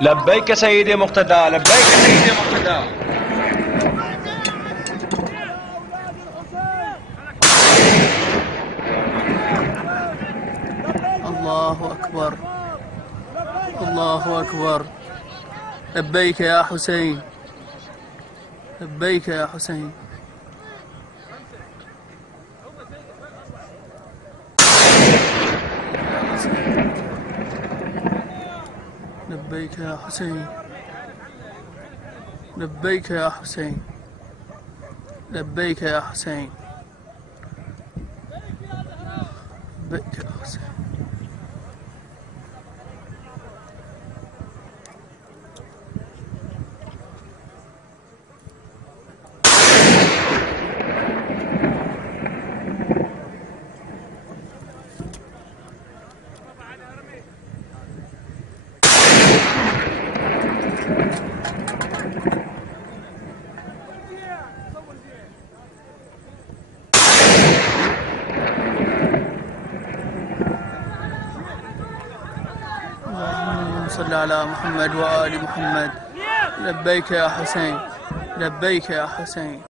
لبيك سيدي مقتدى، لبيك سيدي مقتدى. الله أكبر، الله أكبر. لبيك يا حسين، لبيك يا حسين. لبيك يا حسين، لبيك يا حسين، لبيك يا حسين، لبيك يا حسين. اللهم صل على محمد وآل محمد. لبيك يا حسين، لبيك يا حسين.